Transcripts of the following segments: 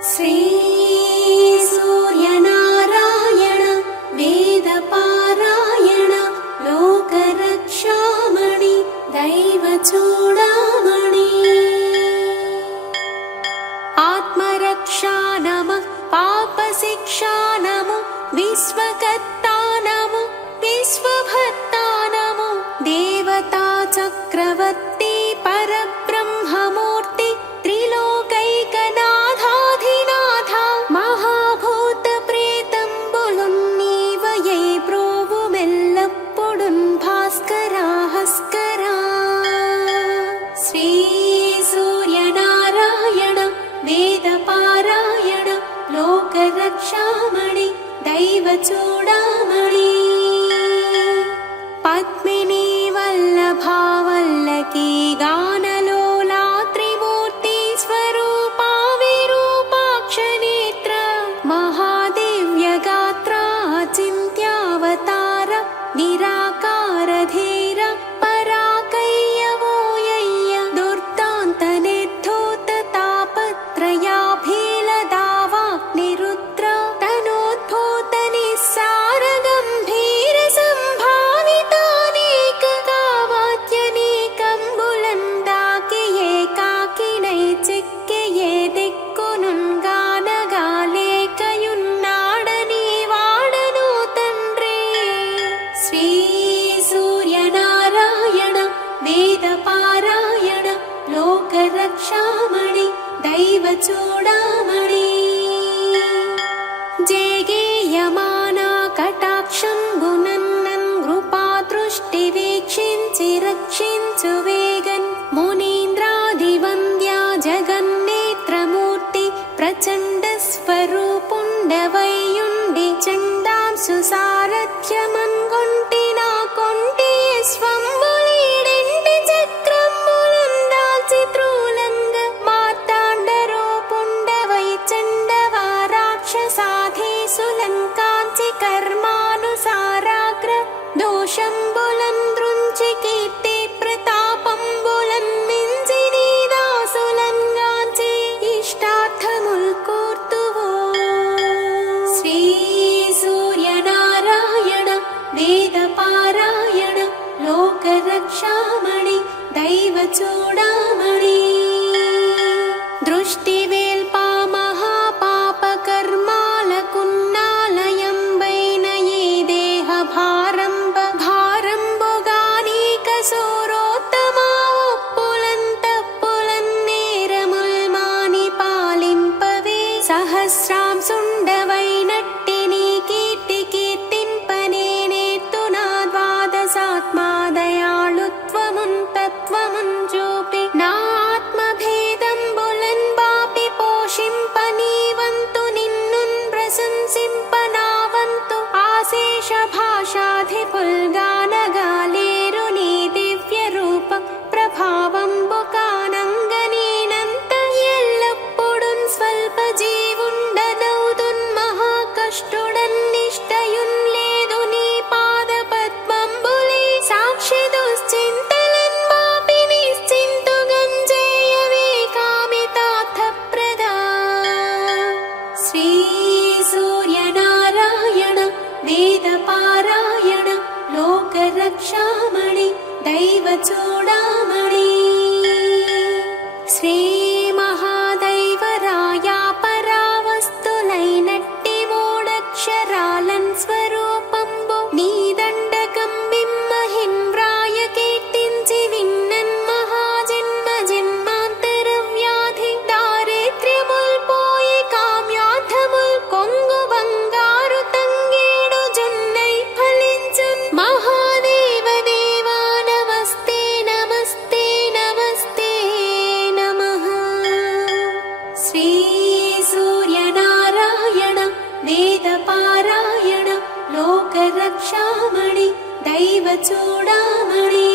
శ్రీ సూర్యనారాయణ వేదపారాయణ లోకరక్షామణి దైవ చూడామణి ఆత్మరక్షా నమః పాపశిక్షా నమః విశ్వకర్తా నమః విశ్వభర్తా నమః దేవతా చక్రవర్తి పరబ్రహ్మమూర్తి త్రిలోకైకనాథాధినాథ మహాభూత ప్రేతంబులున్ నీవయే ప్రోవుమెల్లప్పుడున్ భాస్కరా హస్కరా శ్రీ సూర్యనారాయణ వేదపారాయణ లోకరక్షామణి దైవ చూడామణి పద్మిని వల్లభా వల్లకి గానలోలా త్రిమూర్తి స్వరూపా విరూపాక్ష నేత్ర మహాదివ్య గాత్ర చింత్యావతార నిరాకార ధీర పరాకయ్యవోయయ్య దుర్దాంత నిర్ధూత తాపత్రయాభీలదావాగ్నిరుద్ర తనోద్భూత నిస్సార గంభీర సంభావితానేక కావాద్యనేకంబులందాకి ఏకాకినై చిక్కెయే దిక్కునున్ గానగాలేకయున్నాడని వాడను తండ్రి శ్రీ సూర్యనారాయణ వేదపారాయణ లోకరక్షామణి దైవ చూడామణి జేగేయమానా కటాక్షంబునన్నన్ కృపా దృష్టి వీక్షించి రక్షించు వేగన్ మునీంద్రాదివంద్యా జగన్నేత్రమూర్తి ప్రచండ స్వరూపుండవైయుండి చండాంసు సారథ్యమన్గొంటి నా కొంటి స్వంబులీడెంటి చక్రములందాల్చి త్రూలంగ మార్తాండరూపుండవై చండవారాక్షసాధీసులం కాంచి కర్మానుసారాగ్ర దోషంబులన్ దృంచి కీర్తి ప్రతాపంబులన్ మించి నీ దాసులన్ గాంచి ఇష్టార్థముల్ కోర్తువో శ్రీ సూర్యనారాయణ వేదపారాయణ లోకరక్షామణి దైవ చూడామణి దృష్టివేల్పా మహాపాపకర్మాలకున్నాలయంబైన ఈ దేహ భారంబుగానీక సూరోత్తమా ఒప్పులంతప్పులన్నేరముల్ మాని పాలింపవే సహస్రాంశుండవైనట్టి నీ కీర్తి కీర్తింపనేనేత్తునా ద్వాదశాత్మాదయాళుత్వమున్ తత్వమున్ చూపి నా ఆత్మభేదంబులన్ బాపి పోషింప నీవంతు నిన్నున్ ప్రశంసింప నావంతు ఆశేష భాషాధిపుల్ గానగాలేరు నీ దివ్య రూప ప్రభావంబు కానంగనేనంత ఎల్లప్పుడున్ స్వల్ప జీవుండనౌదున్ మహాకష్టుడన్ నిష్టయున్ లేదు నీ పాద పద్మంబులే సాక్షి దుశ్చింతలన్ మాపి నిశ్చింతుగం చేయవే కామితార్థప్రదా శ్రీ సూర్యనారాయణ వేదపారాయణ లోకరక్షామణి దైవ చూడామణి శ్రీ మహాదైవరాయా పరావస్తులైనట్టి మూడక్షరాలన్ స్వరూపంబు నీ దండకం బిమ్మహిన్ వ్రాయ కీర్తించి విన్నన్ మహాజన్మ జన్మాంతర వ్యాధి దారిద్ర్యముల్ పోయి కామ్యార్థముల్ కొంగు బంగారు తంగేడు జొన్నై ఫలించున్ మహాదేవ దేవా నమస్తే నమస్తే నమస్తే నమః శ్రీ సూర్యనారాయణ వేదపారాయణ లోకరక్షామణి దైవ చూడామణి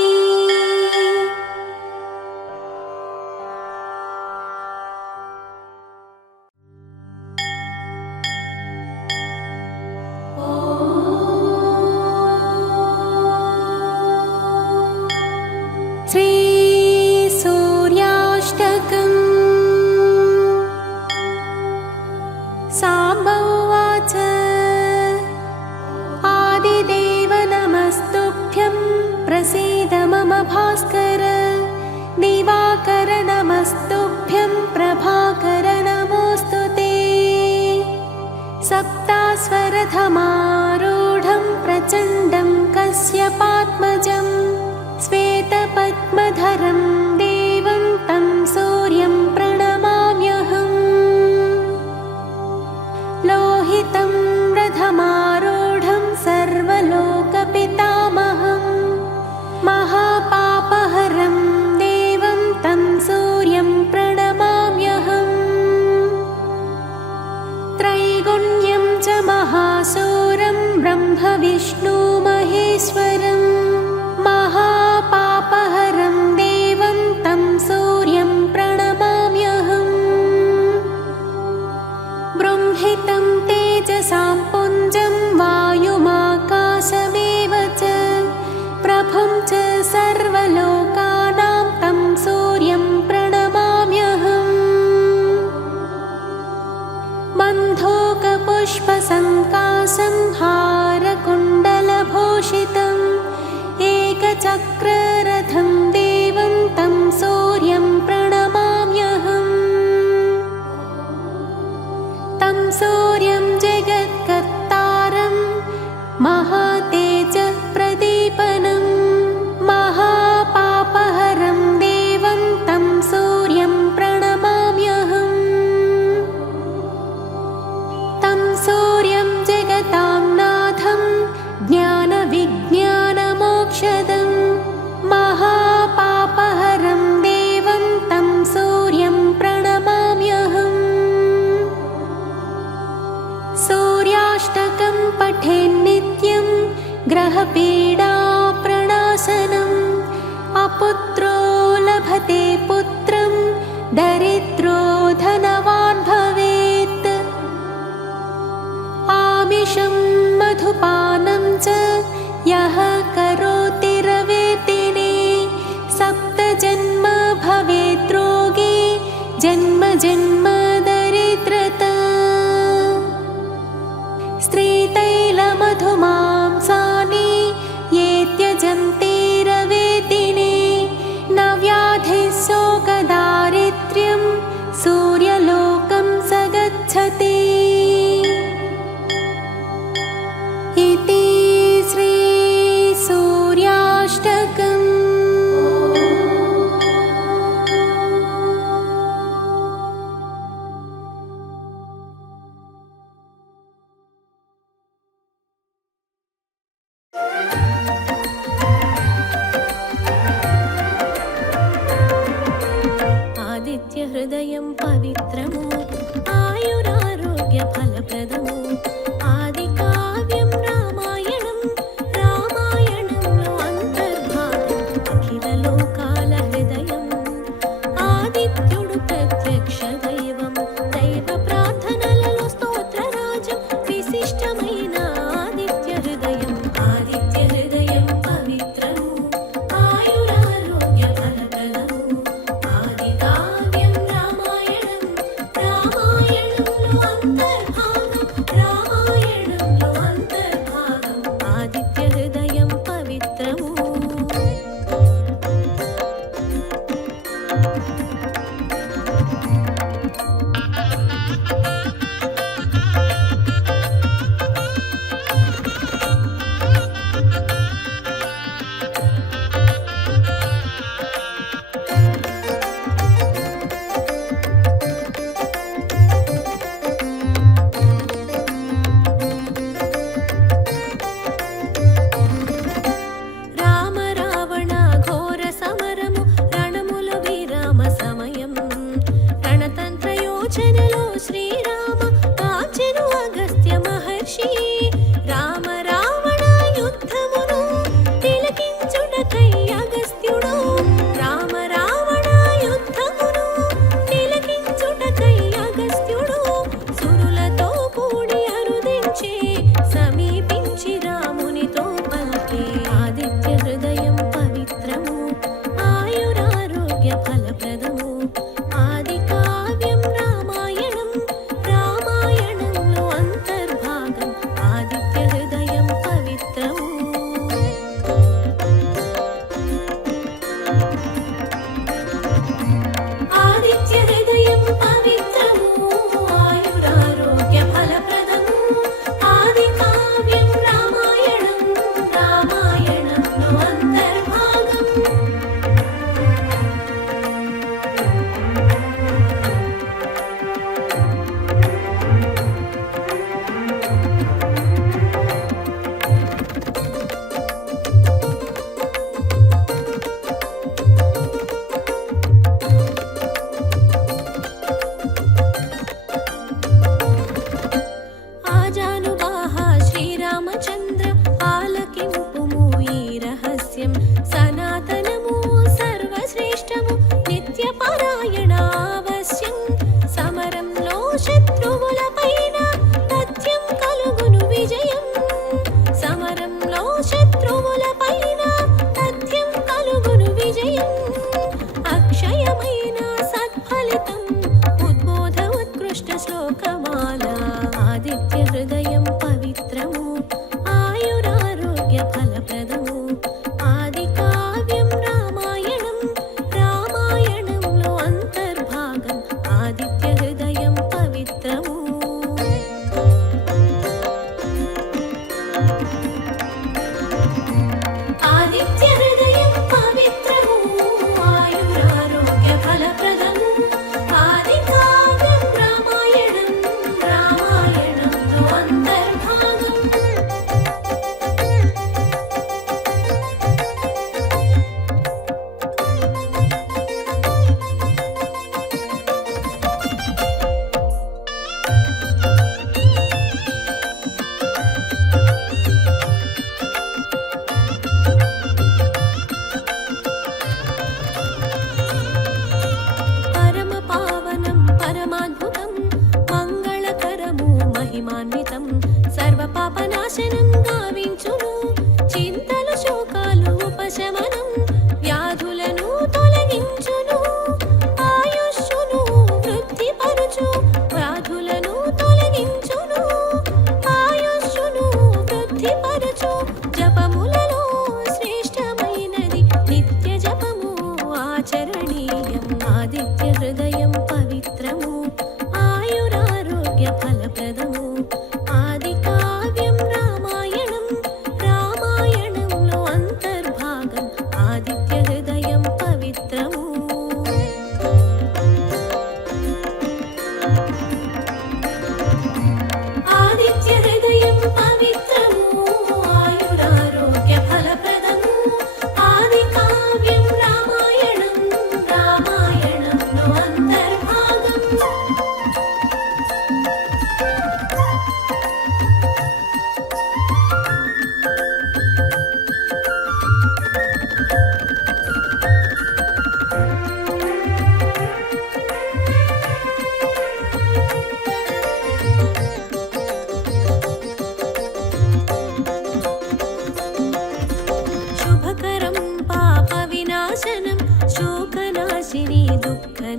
శ్రీ సూర్యాష్టకం ప్రభాకర నమస్తుభ్యం ప్రభాకర నమోऽस्तु తే సప్తాస్వరథమారూఢం ప్రచండం కశ్యపాత్మజం శ్వేతపద్మధరం దేవం తం సూర్యం ప్రణమామ్యహం లోహితం రథమారూఢం సర్వలోకపితామహం మహాపాపహరం దేవం తం సూర్యం ప్రణమామ్యహం త్రైగుణ్యం చ మహాసూరం బ్రహ్మ విష్ణు మహేశ్వరం మహాపాపహరం దేవం తం సూర్యం ప్రణమామ్యహం బృంహితం తేజసాం పుంజం వాయుమాకాశమేవ చ ప్రభం చ సర్వలోకానాం తం సూర్యం ప్రణమామ్యహం బంధూకపుష్పసంకాశం హారకుండలభూషితం ఏకచక్రరథం దేవం తం సూర్యం ప్రణమామ్యహం తం సూర్యం జగత్కర్తారం మహాతేజః ప్రదీపనం మహాపాపహరం దేవం తం సూర్యం ప్రణమామ్యహం తం సూర్యం జగతాం నాథం జ్ఞానవిజ్ఞానమోక్షదం మహాపాపహరం దేవం తం సూర్యం ప్రణమామ్యహం సూర్యాష్టకం పఠేన్నిత్యం గ్రహపీడా ప్రణాశనం అపుత్రో లభతే పుత్రం దరిద్రో ధనవాన్ భవేత్ ఆమిషం మధుపానం చ యః కరోతి రవేతినే సప్తజన్మ భవేత్ రోగి జన్మ జన్మ దరిద్రతా స్త్రీతైలమధుమాంసాని ఏ త్యజంతే రవేతినే న వ్యాధిः శోకదారిద్ర్యం సూర్యలోకం సగచ్చతి ఇతి శ్రీ సూర్యాష్టకం. ఆదిత్య హృదయం పవిత్రము ఆయురారోగ్య ఫలప్రదము ఆది కావ్యం రామాయణం రామాయణంలో అంతర్భాగం అఖిల లోకాల హృదయం ఆదిత్యుడు ప్రత్యక్ష దైవం దైవ ప్రార్థనలలో స్తోత్రరాజం విశిష్టమైన ఆదిత్య హృదయం పవిత్రము ఆయురారోగ్య ఫలప్రదము ఆది కావ్యం రామాయణం రామాయణంలో అంతర్భాగం రామ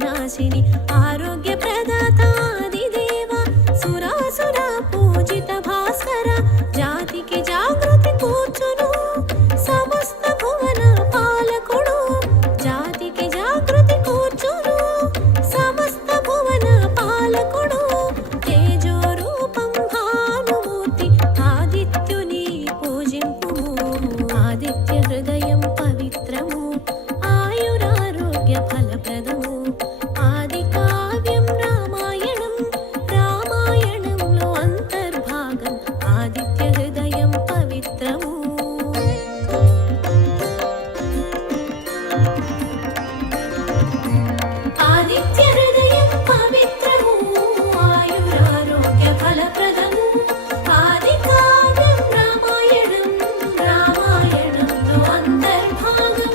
వినాశిని ఆరోగ్య ప్రదాత ఆదిదేవ సురాసుర పూజిత భాస్కర జాతికి జాగృతి కూర్చును సమస్త భువన పాలకుడు జాతికి జాగృతి కూర్చును సమస్త భువన పాలకుడు తేజో రూపం భానుమూర్తి ఆదిత్యుని పూజింపుము ఆదిత్య హృదయం పవిత్రము ఆయురారోగ్య ఫలప్రదము ఆది కావ్యం రామాయణం రామాయణంలో అంతర్భాగం ఆదిత్య హృదయం పవిత్రము ఆదిత్య హృదయం పవిత్రము ఆయురారోగ్య ఫలప్రదము ఆది కావ్యం రామాయణం రామాయణంలో అంతర్భాగం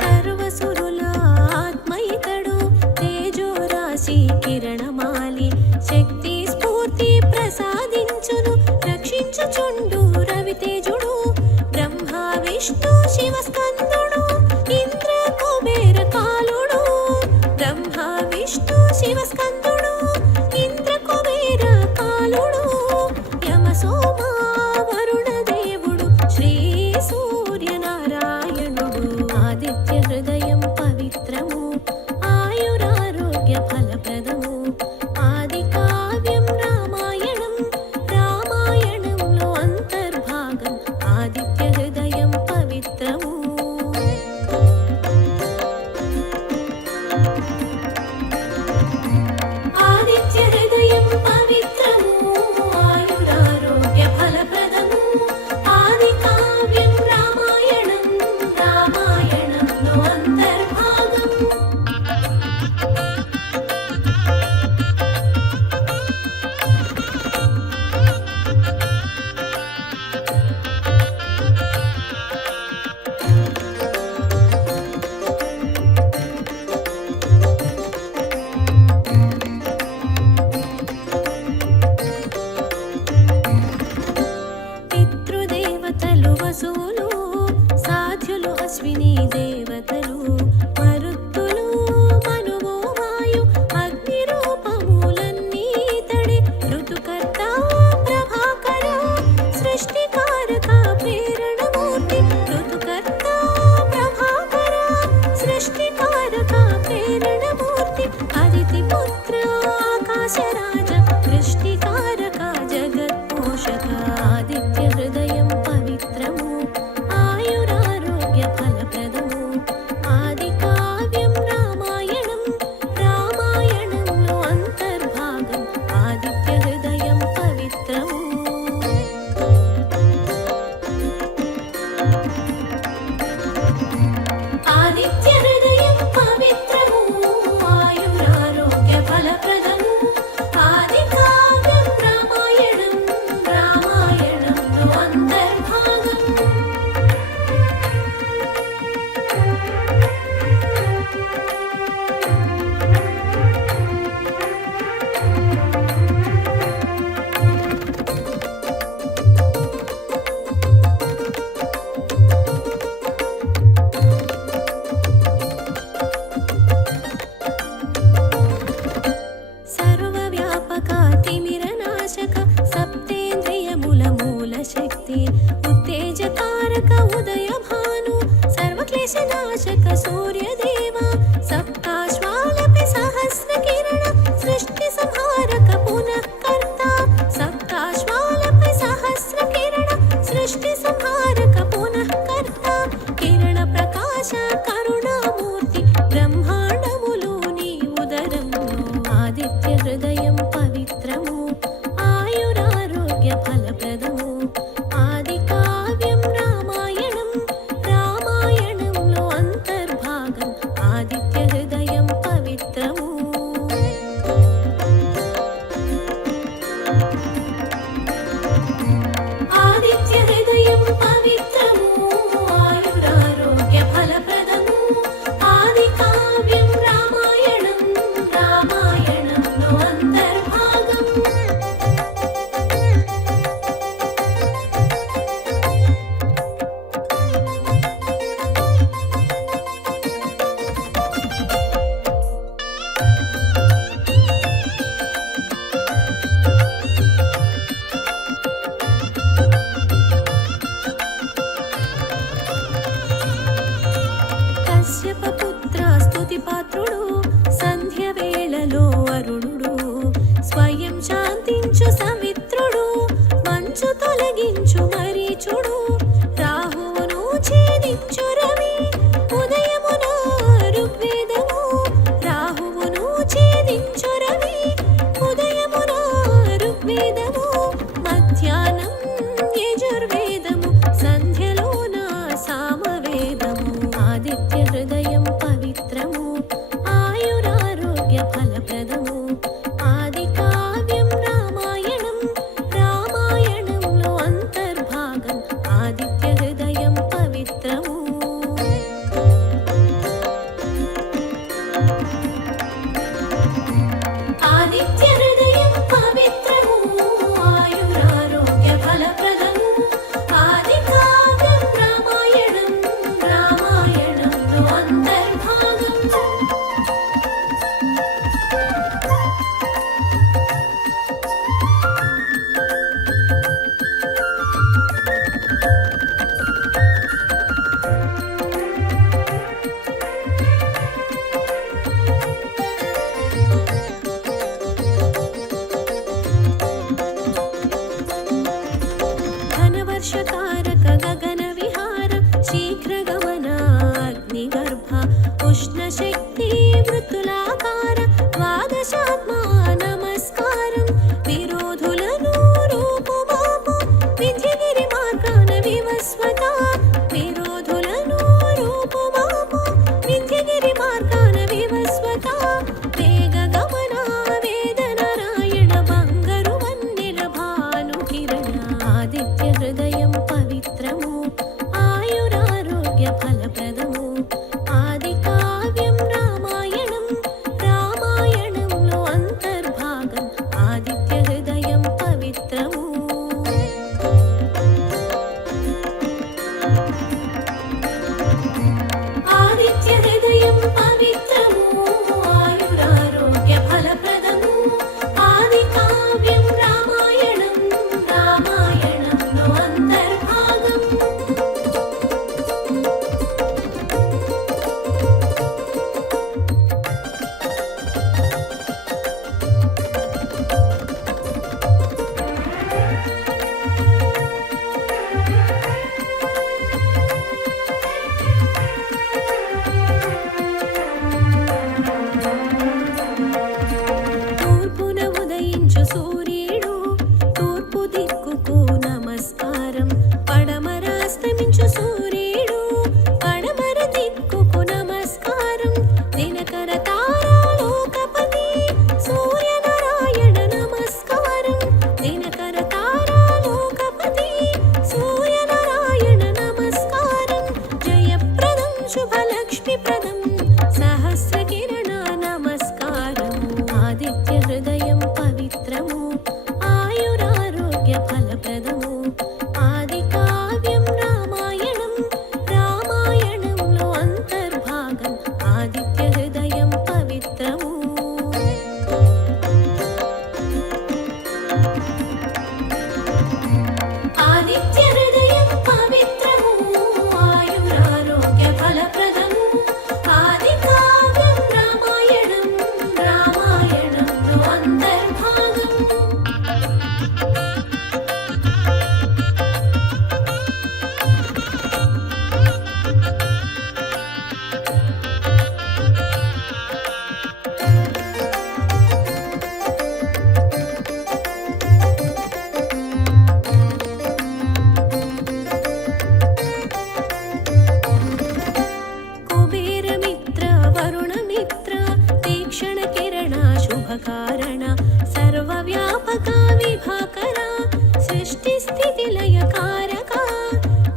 సర్వసురుల ఆత్మైతడు తేజోరాశి కిరణమాలి శక్తి స్ఫూర్తి ప్రసాదించును రక్షించుచుండు రవితేజుడు బ్రహ్మ విష్ణు శివ స్కందుడు ఇంద్ర కుబేర కాలుడు బ్రహ్మ విష్ణు శివ స్కందుడు ఇంద్ర కుబేర కాలుడు యమ సోమ వరుణ దేవుడు శ్రీ సూర్యనారాయణుడు ఆదిత్య హృదయం పవిత్రము ఆయురారోగ్య ఫలప్రదము ఆది కావ్యం రామాయణం రామాయణంలో అంతర్భాగం ఆదిత్య హృదయం పవిత్రము ఆదిత్య హృదయం పవిత్రము ఆయురారోగ్య ఫలప్రదము ఆది కావ్యం రామాయణం రామాయణంలో అంతర్భాగం పితృదేవతలు వసువులు సాధ్యులు అశ్విని దేవతలు మరుత్తులు మనువు వాయు అగ్ని రూపములన్నీ తడి ఋతుకర్త ప్రభాకర సృష్టికారక ప్రేరణమూర్తి ఋతుకర్త ప్రభాకర సృష్టికారక ప్రేరణమూర్తి అదితి పుత్ర ఆకాశరాజ సృష్టికారక జగత్పోషక ఆదిత్య హృదయం పవిత్రము ఆయురారోగ్య ఫలప్రదము ఆది కావ్యం రామాయణం రామాయణంలో అంతర్భాగం ఆదిత్య హృదయం పవిత్రము ఆదిత్య హృదయం పవిత్రము ఆయురారోగ్య ఫలప్రదము ఆది కావ్యం రామాయణం రామాయణంలో అంతర్భాగం సర్వవ్యాపక తిమిరనాశక సప్తేంద్రియముల మూల శక్తి ఉత్తేజకారక ఉదయ భాను సర్వక్లేశనాశక సూర్యదేవ సప్తాశ్వాలపి సహస్ర కిరణ సృష్టి సంహారక పునఃకర్త సప్తాశ్వాలపి సహస్ర కిరణ సృష్టి సంహారక పునఃకర్త కిరణ ప్రకాశ కరుణామూర్తి బ్రహ్మాండములు నీ ఉదరము ఆదిత్య హృదయం పవిత్రము ఆయురారోగ్య ఫలప్రదము ఆది కావ్యం రామాయణం రామాయణంలో అంతర్భాగం ఆదిత్య హృదయం పవిత్రము आकाशकारक गगनविहार शीघ्रगमन अग्निगर्भ उष्णशक्ति मृत्युलाकार द्वादशात्मा नमस्कारं विरोधुలను రూపుమాపు వింధ్యగిరి మార్గాన వివస్వత విరోధులను రూపుమాపు వింధ్యగిరి మార్గాన వివస్వత వేగ గమన వేద నారాయణ బంగరు వన్నెల భాను కిరణ ఆదిత్య హృదయం పవిత్రము ఆయురారోగ్య ఫలప్రదము ఆది కావ్యం రామాయణం రామాయణంలో అంతర్భాగం ఆదిత్య హృదయం పవిత్రము ఆదిత్య హృదయం పవిత్రము ఆయురారోగ్య ఫలప్రదము ఆది కావ్యం రామాయణం రామాయణంలో అంతర్భాగం తూర్పున ఉదయించు సూర్యుడు తూర్పు దిక్కుకు నమస్కారం పడమర అస్తమించు సూర్యుడు పడమర దిక్కుకు నమస్కారం దినకర తారాలోకపతి సూర్యనారాయణ నమస్కారం దినకర తారాలోకపతి సూర్యనారాయణ నమస్కారం జయప్రదం శుభలక్ష్మిప్రదం సహస్రకిరణ నమస్కారం ఆదిత్య హృదయం పవిత్రము ఆయురారోగ్య ఫలప్రదము ఆది కావ్యం రామాయణం రామాయణంలో అంతర్భాగం ఆదిత్య హృదయం పవిత్రము ఆదిత్య హృదయం పవిత్రము ఆయురారోగ్య ఫలప్రదము ఆది కావ్యం రామాయణం రామాయణంలో అంతర్భాగం కుబేరమిత్ర వరుణమిత్ర తీక్షణ కిరణ శుభకారణ సర్వవ్యాపక విభాకర సృష్టి స్థితి లయ కారక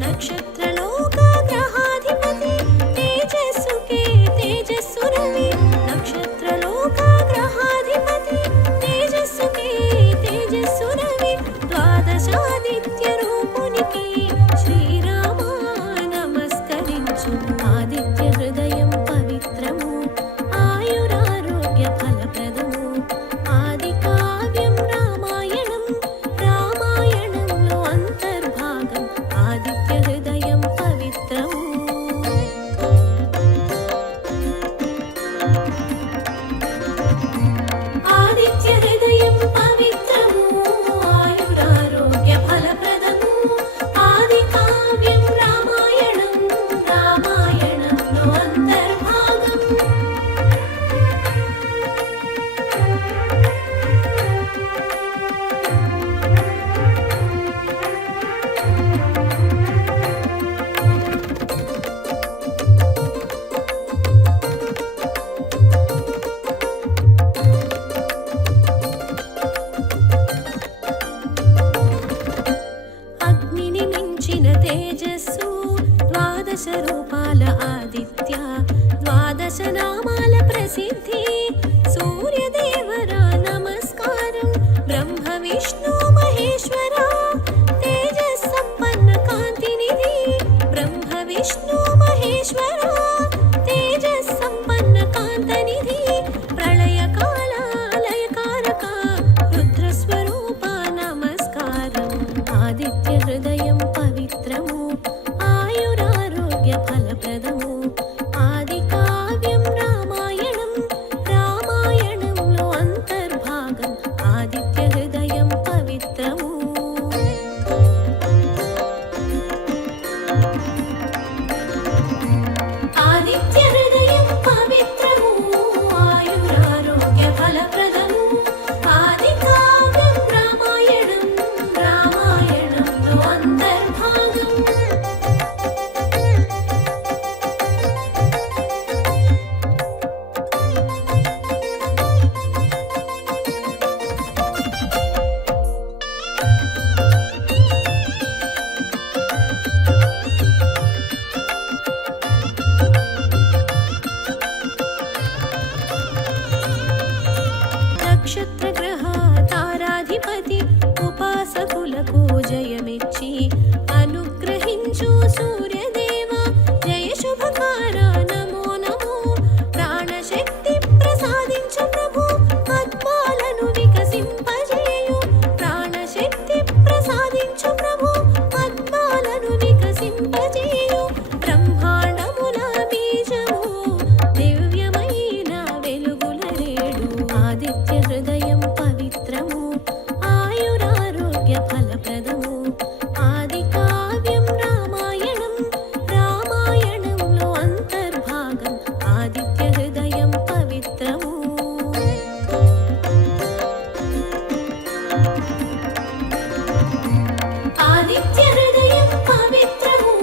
నక్షత్రలోక గ్రహాధిపతి తేజస్సుకే తేజస్సు రవి నక్షత్రలోక గ్రహాధిపతి తేజస్సుకే తేజస్సు రవి ద్వాదశాదిత్య రూపునికి శ్రీరామ నమస్కరించు ఆదిత్య హృదయం పవిత్రము ఆయురారోగ్య ఫలప్రదము ఆది కావ్యం రామాయణం రామాయణంలో అంతర్భాగం ఆదిత్య హృదయం పవిత్రము ఆదిత్య హృదయం పవిత్రము ఆయురారోగ్య ఫలప్రదము ఆది కావ్యం రామాయణం రామాయణంలో అంతర్భాగం అగ్నిని మించిన తేజస్సు ద్వాదశ రూపాల ఆదిత్య ద్వాదశ నామాల ప్రసిద్ధి సూర్యదేవర నమస్కారం బ్రహ్మ విష్ణు మహేశ్వర తేజస్ సంపన్న కాంతినిధి బ్రహ్మ విష్ణు మహేశ్వర తేజస్ సంపన్న కాంతనిధి ప్రళయ కాల లయకారక రుద్రస్వరూప నమస్కారం ఆదిత్య హృదయం పవిత్రము ఆయురారోగ్య ఫలప్రదము ఆది కావ్యం రామ అనుగ్రహించు సూర్యదేవ జయ శుభకార నమో నమో ప్రాణశక్తి ప్రసాదించు ప్రభు పద్మాలను వికసింపజేయు ప్రాణశక్తి ప్రసాదించు ప్రభు పద్మాలను వికసింపజేయు బ్రహ్మాండముల బీజము దివ్యమైన వెలుగుల రేడు ఆదిత్య హృదయం పవిత్రము ఆయురారోగ్య ఫలప్రదము ఆది కావ్యం రామాయణం రామాయణంలో అంతర్భాగం ఆదిత్య హృదయం పవిత్రము ఆదిత్య హృదయం పవిత్రము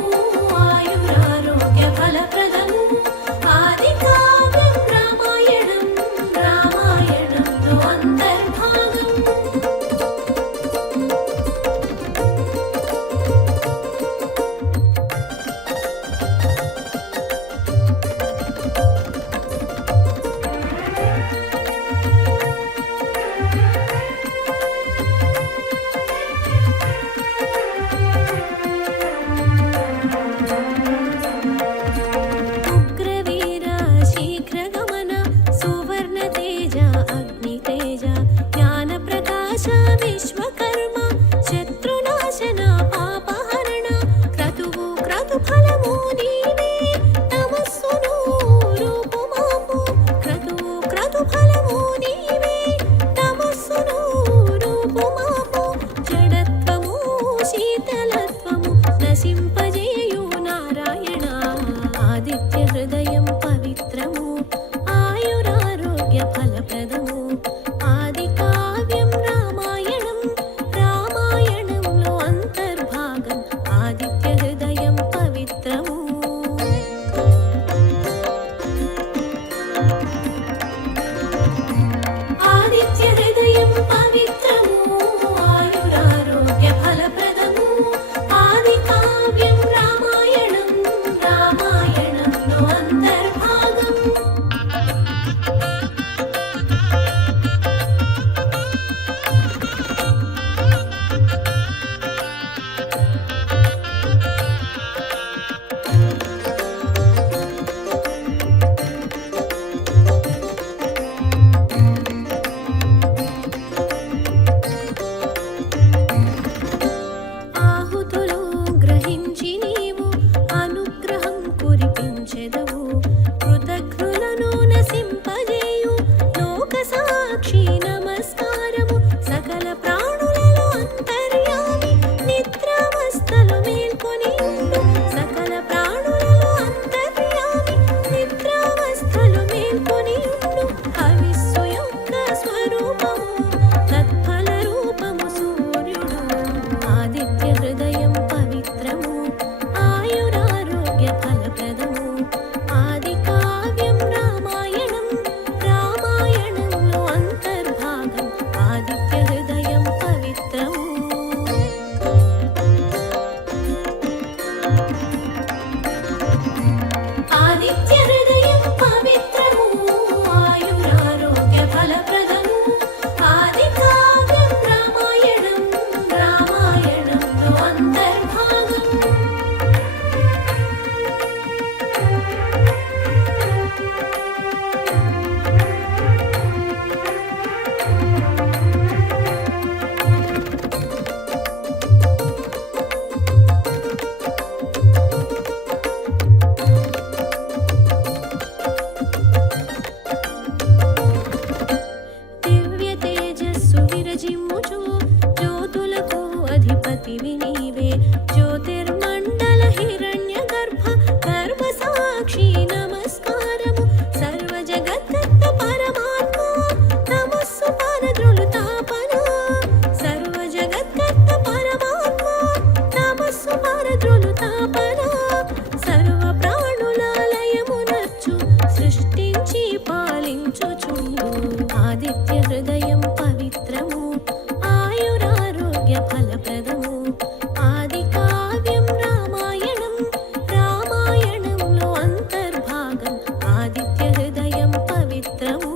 ఆయురారోగ్య ఫలప్రదము ఆది కావ్యం రామాయణం రామాయణంలో అంతర్భాగం ఉగ్రవీర శీఘ్రగమన సువర్ణ తేజ అగ్ని తేజ జ్ఞాన ప్రకాశ విశ్వకర్మ శత్రునాశన పాపహరణ క్రతువు క్రతుఫలము నీవే తమస్సును రూపుమాపు క్రతువు క్రతుఫలము నీవే తమస్సును రూపుమాపు జడత్వము శీతలత్వము నశింపజేయు నారాయణ ఆదిత్య హృదయం పవిత్రము ఆయురారోగ్య ఫలప్రదము ఆది కావ్యం రామాయణం రామాయణంలో అంతర్భాగం ఆదిత్య హృదయం పవిత్రము ఆదిత్య హృదయం పవిత్రము ఆయురారోగ్య ఫలప్రదము ఆది కావ్యం రామాయణం రామాయణంలో అంతర్భాగం ఆహుతులు గ్రహించి నీవు అనుగ్రహం కురిపించెదవు కృతజ్ఞులను నశింపజేయు లోక సాక్షి నమస్కారము సకల ప్రాణులలో అంతర్యామి నిద్రావస్థలు మేల్కొని ఉండు సకల ప్రాణులలో అంతర్యామి నిద్రావస్థలు మేల్కొని ఉండు హవిస్సు యొక్క స్వరూపము తత్ఫల రూపము సూర్యుడు ఆదిత్య హృదయం పవిత్రము ఆయురారోగ్య ఫలప్రదము ఆది కావ్యం రామాయణం రామాయణంలో అంతర్భాగం ఆదిత్య హృదయం పవిత్రము ఆదిత్య హృదయం పవిత్రము ఆయురారోగ్య ఫలప్రదము ఆది కావ్యం రామాయణం రామాయణంలో అంతర్భాగం దివ్య తేజస్సు విరజిమ్ముచు జ్యోతులకు అధిపతివి నీవే జ్యోతిర్మండల హిరణ్య గర్భ గర్భ సాక్షి నమస్కారము సర్వ జగత్కర్త పరమాత్మ తమస్సు పారద్రోలు తాపన సర్వ జగత్కర్త పరమాత్మ తమస్సు పారద్రోలు తాపన సర్వ ప్రాణుల లయమునర్చు సృష్టించి పాలించుచుండు ఆదిత్య హృదయం పవిత్రము ఆయురారోగ్య ఫలప్రదము ఆది కావ్యం రామాయణం రామాయణంలో అంతర్భాగం ఆదిత్య హృదయం పవిత్రము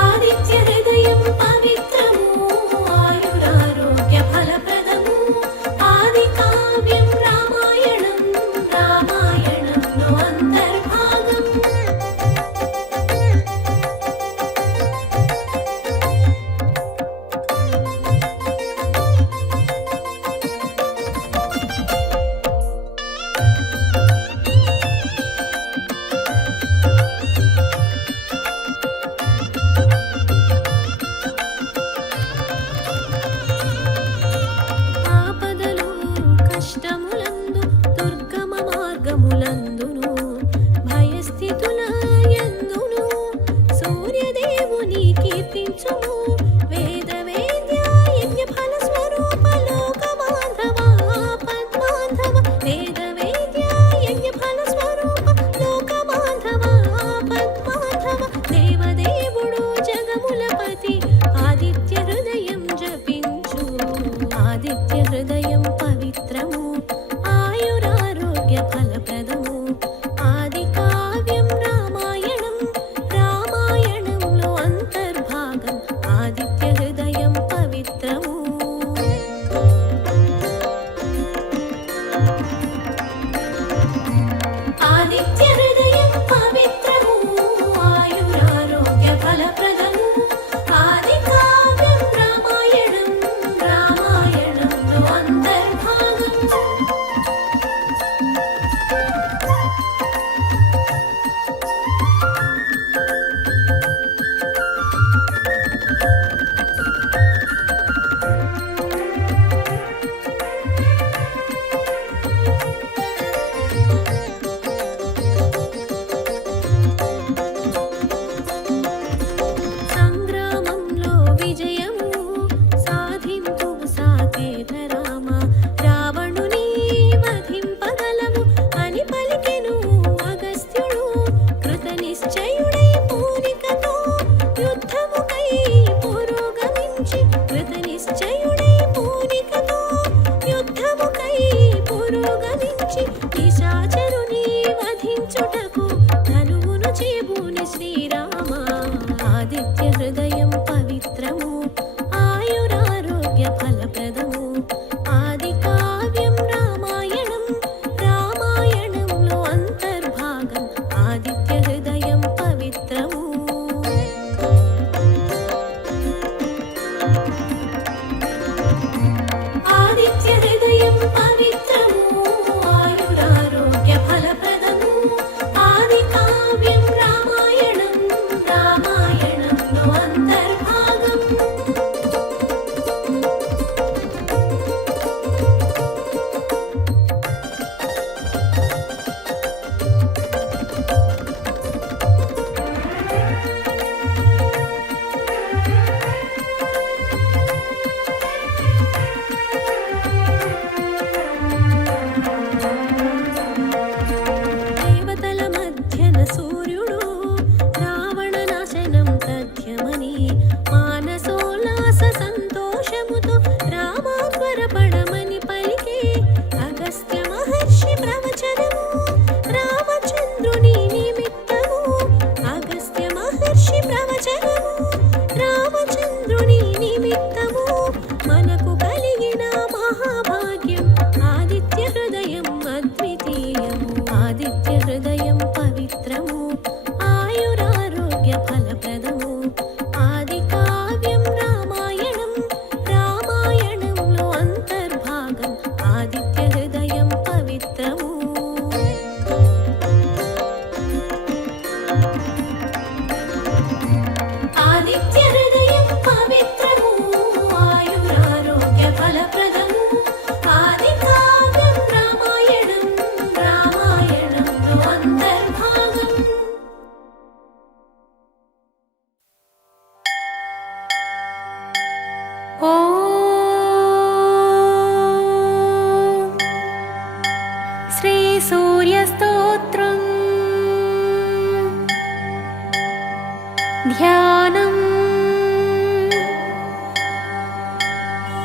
ఆదిత్య హృదయం విజయము సాధింతువు సాకేత రామ రావణుని వధింపగలవు అని పలికెను అగస్త్యుడు కృత నిశ్చయుడై పూనికతో యుద్ధముకై పురోగమించి కృత నిశ్చయుడై పూనికతో యుద్ధముకై పురోగమించి నిశాచరుని వధించుటకు ధనువును చేబూని శ్రీరామ ఆదిత్య హృదయం పవిత్రము ఆయురారోగ్య ఫలప్రదము ఆది కావ్యం రామాయణం రామాయణంలో అంతర్భాగం ఆదిత్య హృదయం పవిత్రము ఆదిత్య హృదయం పవిత్రము ఆయురారోగ్య ఫలప్రదము ఆది కావ్యం రామాయణం రామాయణంలో అంతర్భాగం దేవతల మధ్యన సూర్యుడు రావణ నాశనం తథ్యమని మానసోల్లాస సంతోషముతో రామాత్వరపడమని పలికే అగస్త్య మహర్షి ప్రవచనము రామచంద్రుని నిమిత్తము అగస్త్య మహర్షి ప్రవచనము రామచంద్రుని నిమిత్తము మనకు కలిగిన మహాభాగ్యం ఆదిత్య హృదయం అద్వితీయము ఆదిత్య హృదయం పవిత్రము ఆయురారోగ్య ఫలప్రదము ఆది కావ్యం రామాయణం రామాయణంలో అంతర్భాగం ఆదిత్య హృదయం పవిత్రము ఆదిత్య హృదయం పవిత్రము ఆయురారోగ్య ఫలప్రదము ఆది కావ్యం రామాయణం రామాయణంలో అంతర్భాగం ॐ श्री सूर्यस्तोत्रम् ध्यानम्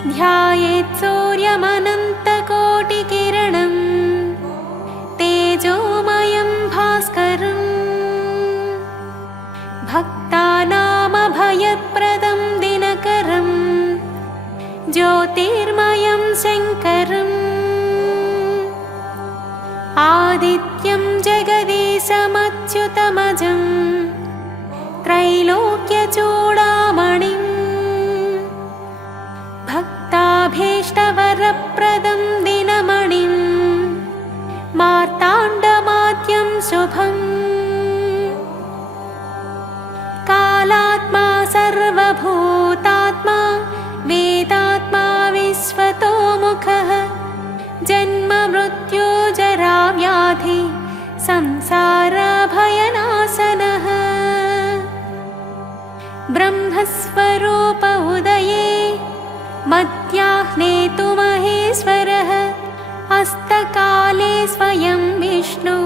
ध्यायेत् सूर्यमनन्तकोटिकिरणम् तेजोमयं भास्करम् भक्तानामभयप्रदं दिनकरम् ज्योतिर्मयं शङ्करम् आदित्यं जगदीशमच्युतमजं त्रैलोक्यचूडामणिं भक्ताभीष्टवरप्रदं दिनमणिं मार्ताण्डमाद्यं शुभम् कालात्मा सर्वभूतात्मा वेदात्मा विश्वतोमुखः जन्म मृत्युजरा व्याधि संसारभयनाशनः ब्रह्मस्वरूप उदये मध्याह्ने तु महेश्वरः अस्तकाले स्वयं विष्णु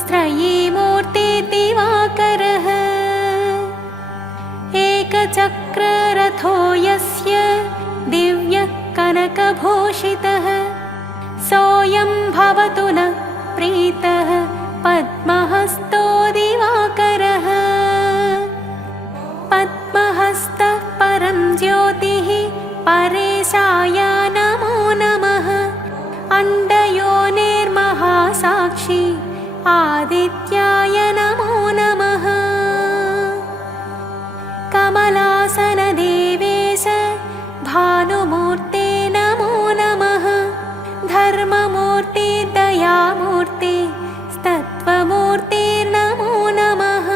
स्त्रयीमूर्ति दिवाकरः एकचक्ररथो यस्य दिव्यः कनकभूषितः सोऽयं भवतु न प्रीतः पद्महस्तो दिवाकरः पद्महस्तः परं ज्योतिः परेशाय नमो नमः अण्डयोनिर्महासाक्षी आदित्याय नमो नमः कमलासनदेवेश भानुमूर्ते नमो नमः धर्ममूर्ति दयामूर्ति स्तत्त्वमूर्तिर्नमो नमः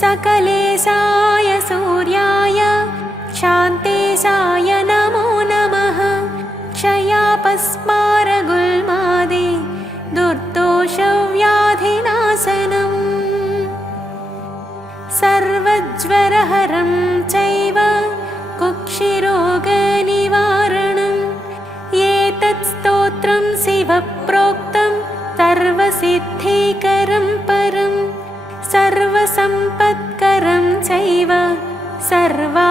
सकलेशाय सूर्याय शान्तेशाय नमो नमः क्षयापस्मारगुल्मादि दुर्दोषव्याधिनाशाय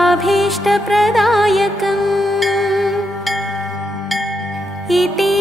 सर्वाभीष्टप्रदायकम् इति